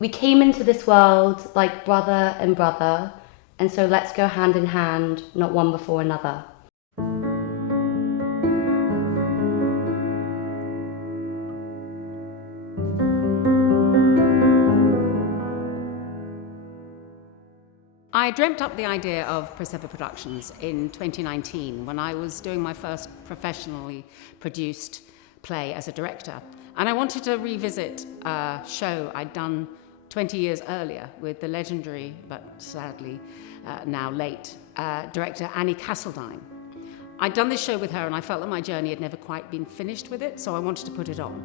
We came into this world like brother and brother, and so let's go hand in hand, not one before another. I dreamt up the idea of Persever Productions in 2019 when I was doing my first professionally produced play as a director. And I wanted to revisit a show I'd done 20 years earlier with the legendary, but sadly now late, director Annie Castledine. I'd done this show with her and I felt that my journey had never quite been finished with it, so I wanted to put it on.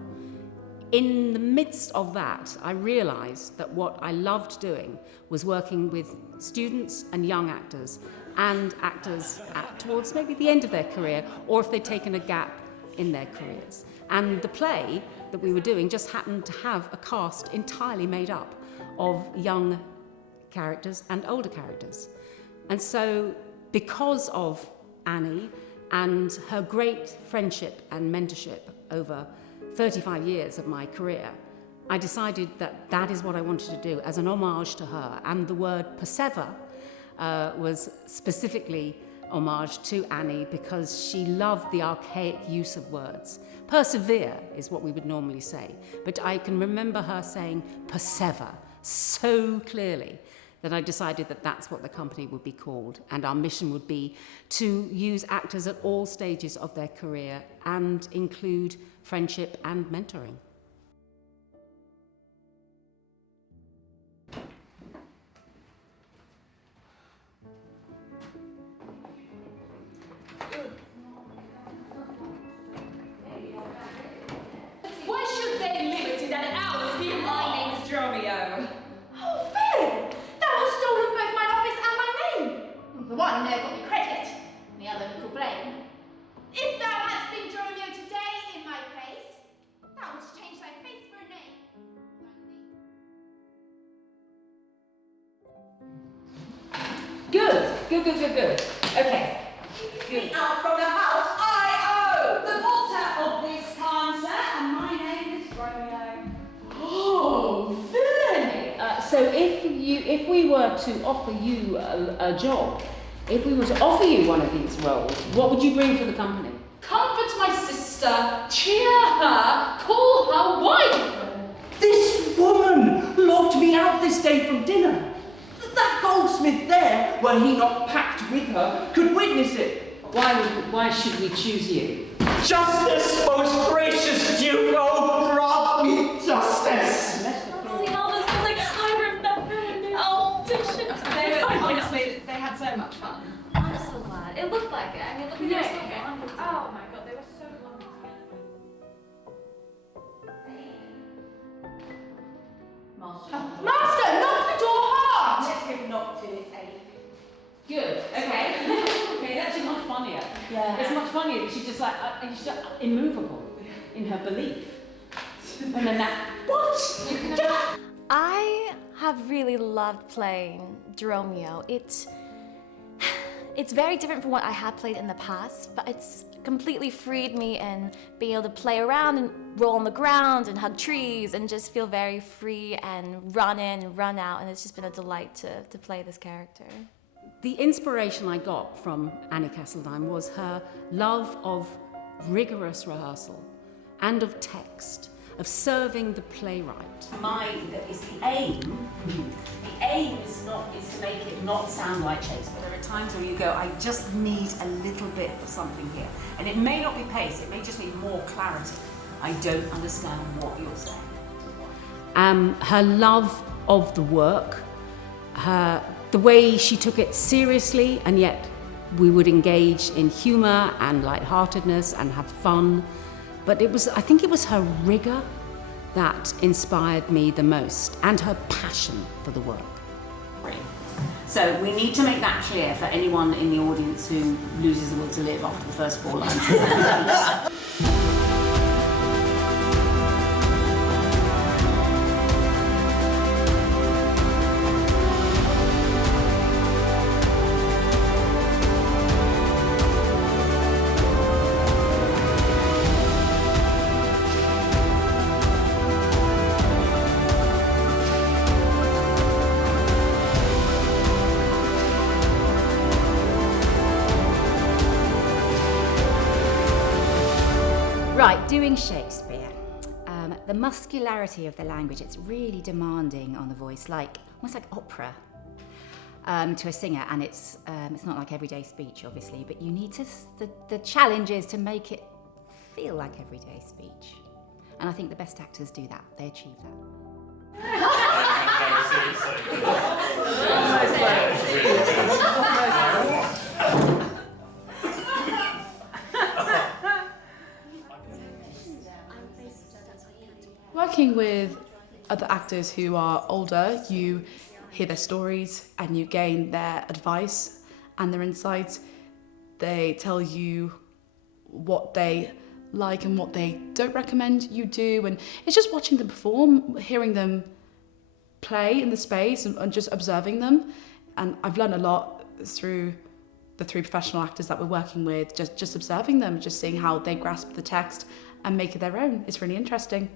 In the midst of that, I realised that what I loved doing was working with students and young actors and actors towards maybe the end of their career, or if they'd taken a gap in their careers. And the play that we were doing just happened to have a cast entirely made up of young characters and older characters. And so, because of Annie and her great friendship and mentorship over 35 years of my career, I decided that that is what I wanted to do as an homage to her. And the word Persever was specifically homage to Annie because she loved the archaic use of words. Persevere is what we would normally say, but I can remember her saying Persever so clearly that I decided that that's what the company would be called, and our mission would be to use actors at all stages of their career and include friendship and mentoring. Why should their liberty that ours be? My name is Romeo. Oh, Phil! Thou hast stolen both mine office and my name. The one ne'er got me credit, and the other little blame. If thou hadst been Dromio today in my place, thou wouldst change thy face for a name. Good. Okay. Me out from the house, I owe! The porter of this time, sir, and my name is Romeo. Oh, villainy! So if we were to offer you a job, if we were to offer you one of these roles, what would you bring for the company? Comfort my sister, cheer her, call her wife. This woman locked me out this day from dinner. That goldsmith there, were he not packed with her, could witness it. Why should we choose you? Justice, most gracious Duke, oh, grant me justice! Seeing all those things like, I remember when they auditioned. Honestly, they had so much fun. I'm so glad. It looked like it. I mean, look at Yeah. so wonderful. Oh my god, they were so lovely together. Master, knock the door hard! Let him knock till it ache. Good. Okay. Okay, that's much funnier. Yeah. It's much funnier that she's just like she's just immovable in her belief. And then that what? You can I have really loved playing Dromio. It's very different from what I had played in the past, but it's completely freed me in being able to play around and roll on the ground and hug trees and just feel very free and run in and run out, and it's just been a delight to play this character. The inspiration I got from Annie Castledine was her love of rigorous rehearsal and of text, of serving the playwright. The aim is to make it not sound like Shakespeare. There are times where you go, I just need a little bit of something here. And it may not be pace, it may just need more clarity. I don't understand what you're saying. Her love of the work, the way she took it seriously, and yet we would engage in humour and lightheartedness and have fun. But I think it was her rigour that inspired me the most, and her passion for the work. So we need to make that clear for anyone in the audience who loses the will to live after the first 4 lines. doing Shakespeare, the muscularity of the language, it's really demanding on the voice, like almost like opera to a singer, and it's not like everyday speech, obviously, but you need to, the challenge is to make it feel like everyday speech. And I think the best actors do that, they achieve that. Working with other actors who are older, you hear their stories and you gain their advice and their insights. They tell you what they like and what they don't recommend you do, and it's just watching them perform, hearing them play in the space and just observing them. And I've learned a lot through the 3 professional actors that we're working with, just observing them, just seeing how they grasp the text and make it their own. It's really interesting.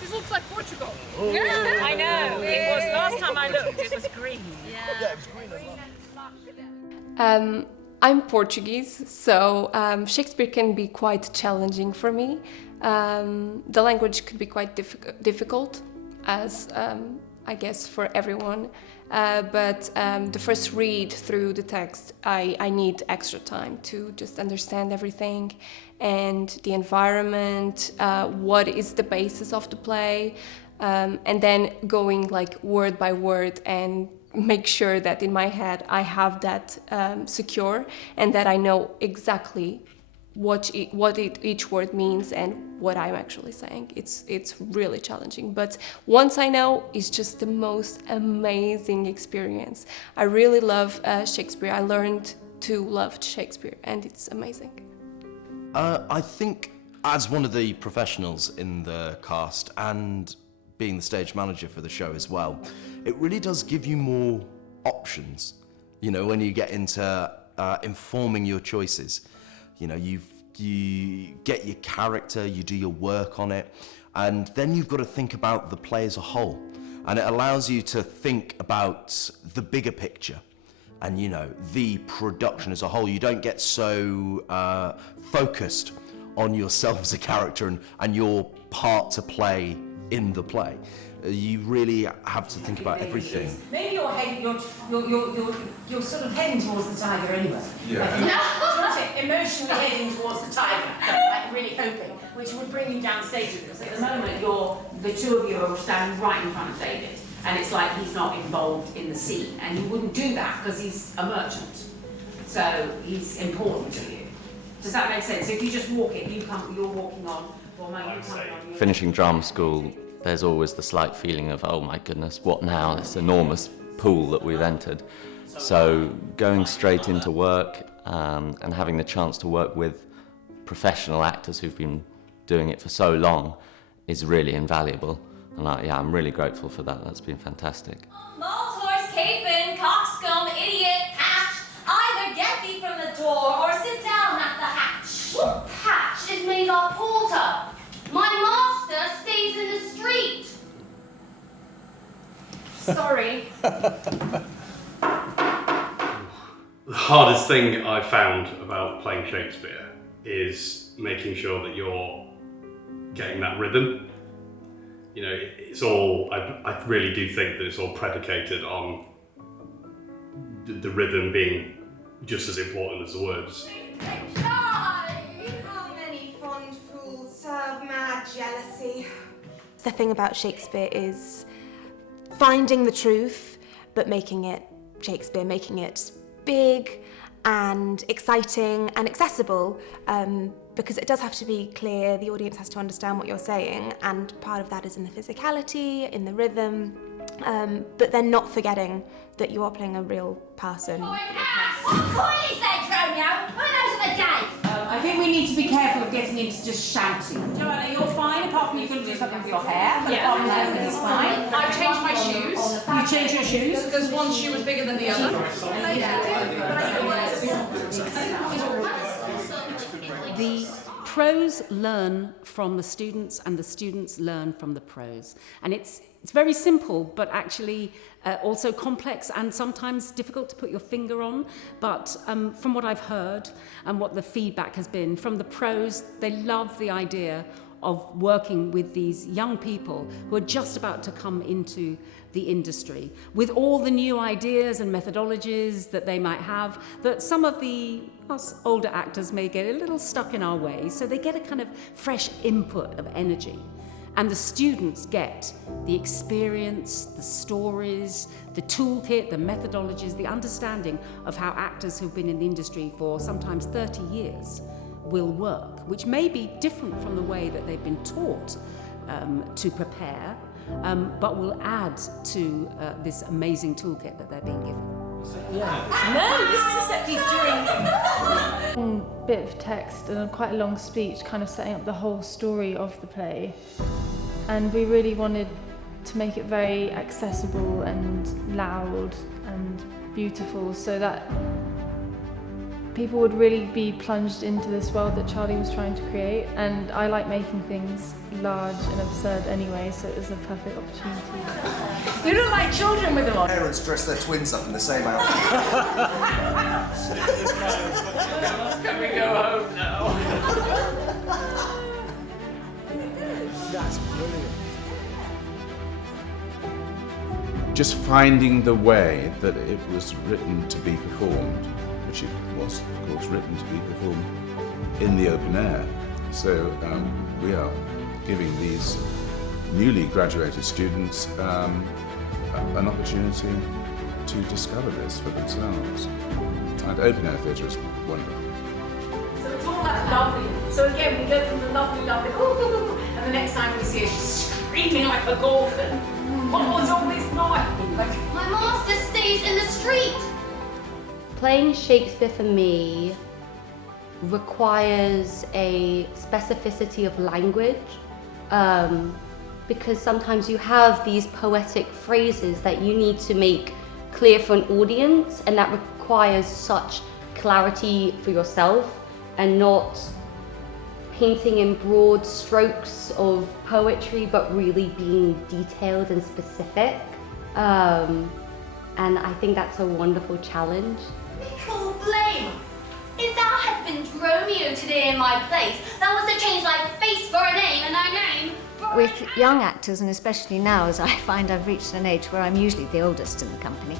This looks like Portugal. Oh, yeah. I know. It was last time I looked. It was green. Yeah. It was green. I'm Portuguese, so Shakespeare can be quite challenging for me. The language could be quite difficult, as I guess for everyone. But the first read through the text, I need extra time to just understand everything and the environment, what is the basis of the play, and then going like word by word and make sure that in my head I have that secure and that I know exactly what each word means and what I'm actually saying. It's really challenging, but once I know, it's just the most amazing experience. I really love Shakespeare. I learned to love Shakespeare, and it's amazing. I think as one of the professionals in the cast and being the stage manager for the show as well, it really does give you more options, you know, when you get into informing your choices. You know, you get your character, you do your work on it, and then you've got to think about the play as a whole. And it allows you to think about the bigger picture and, you know, the production as a whole. You don't get so focused on yourself as a character and your part to play in the play. You really have to think about everything. Maybe you're sort of heading towards the tiger anyway. Yeah. Emotionally heading towards the tiger, like really hoping, which would bring you down stage with us. At the moment, the two of you are standing right in front of David, and it's like he's not involved in the scene, and you wouldn't do that because he's a merchant, so he's important to you. Does that make sense? So if you just walk it, you're walking on. Well, no, you're coming on. Finishing drama school, there's always the slight feeling of, oh my goodness, what now? This enormous pool that we've entered. So going straight into work and having the chance to work with professional actors who've been doing it for so long is really invaluable. And I'm really grateful for that. That's been fantastic. Malt horse, capon, coxcomb, idiot, hatch. Either get thee from the door or sit down at the hatch. What hatch is made our porter? My master stays in the street. Sorry. The hardest thing I found about playing Shakespeare is making sure that you're getting that rhythm. You know, it's all, I really do think that it's all predicated on the rhythm being just as important as the words. How many fond fools serve mad jealousy? The thing about Shakespeare is finding the truth, but making it Shakespeare, making it big and exciting and accessible, because it does have to be clear, the audience has to understand what you're saying, and part of that is in the physicality, in the rhythm, but then not forgetting that you are playing a real person. What coin is that, Romeo? Who knows of the game? I think we need to be careful of getting into just shouting. Joanna, you're fine, apart from you're going to do something with your hair. But apart from that, everything's fine. I've changed my shoes. You changed your shoes? Because one shoe was bigger than the other. The pros learn from the students and the students learn from the pros. And it's it's very simple, but actually also complex and sometimes difficult to put your finger on. But from what I've heard and what the feedback has been from the pros, they love the idea of working with these young people who are just about to come into the industry with all the new ideas and methodologies that they might have, that some of us older actors may get a little stuck in our ways, so they get a kind of fresh input of energy. And the students get the experience, the stories, the toolkit, the methodologies, the understanding of how actors who've been in the industry for sometimes 30 years will work, which may be different from the way that they've been taught to prepare, but will add to this amazing toolkit that they're being given. No, this is a set piece during... A bit of text and quite a long speech kind of setting up the whole story of the play. And we really wanted to make it very accessible and loud and beautiful so that people would really be plunged into this world that Charlie was trying to create. And I like making things large and absurd anyway, so it was a perfect opportunity. You look like children with them on. Parents dress their twins up in the same outfit. Can we go home now? That's brilliant. Just finding the way that it was written to be performed, which it was, of course, written to be performed in the open air. So we are giving these newly graduated students an opportunity to discover this for themselves. And open air theatre is wonderful. So it's all that lovely. So again, we go from the lovely, lovely, ooh, and the next time we see her, she's screaming like a gorgon. What was all this noise? My master stays in the street. Playing Shakespeare for me requires a specificity of language, because sometimes you have these poetic phrases that you need to make clear for an audience, and that requires such clarity for yourself and not painting in broad strokes of poetry, but really being detailed and specific. And I think that's a wonderful challenge. Mickle blame! If thou had been Romeo today in my place, thou was to change thy face for a name and thy name for With young actors, and especially now, as I find I've reached an age where I'm usually the oldest in the company,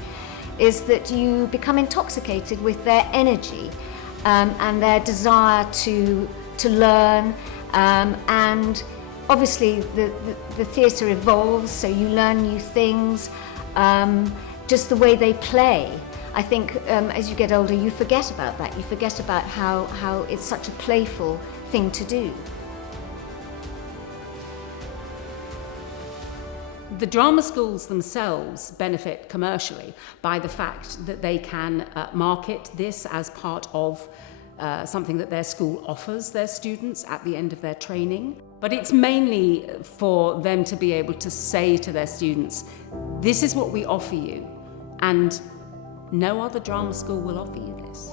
is that you become intoxicated with their energy and their desire to learn, and obviously the theatre evolves, so you learn new things, just the way they play. I think as you get older you forget about that, you forget about how it's such a playful thing to do. The drama schools themselves benefit commercially by the fact that they can market this as part of something that their school offers their students at the end of their training. But it's mainly for them to be able to say to their students, this is what we offer you, and no other drama school will offer you this.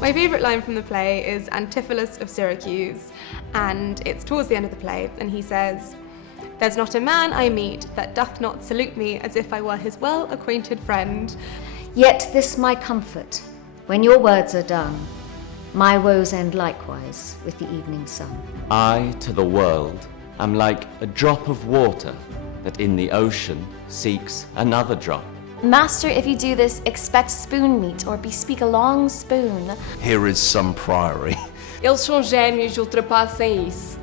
My favourite line from the play is Antipholus of Syracuse, and it's towards the end of the play, and he says, "There's not a man I meet that doth not salute me as if I were his well-acquainted friend. Yet this my comfort, when your words are done, my woes end likewise with the evening sun." I to the world am like a drop of water that in the ocean seeks another drop. Master, if you do this, expect spoon meat or bespeak a long spoon. Here is some priory. Eles são gêmeos, ultrapassem isso.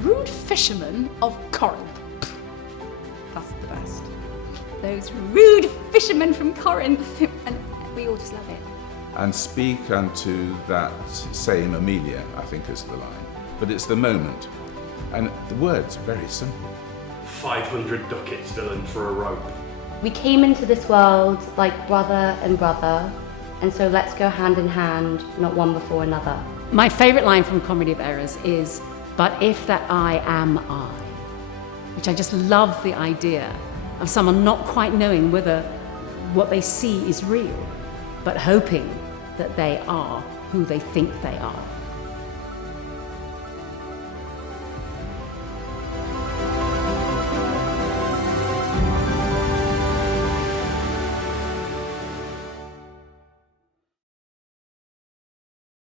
Rude fishermen of Corinth. That's the best. Those rude fishermen from Corinth. And we all just love it. And speak unto that same Amelia, I think is the line. But it's the moment. And the words are very simple. 500 ducats, villain, for a rope. We came into this world like brother and brother, and so let's go hand in hand, not one before another. My favourite line from Comedy of Errors is, "But if that I am I," which I just love the idea of someone not quite knowing whether what they see is real, but hoping that they are who they think they are.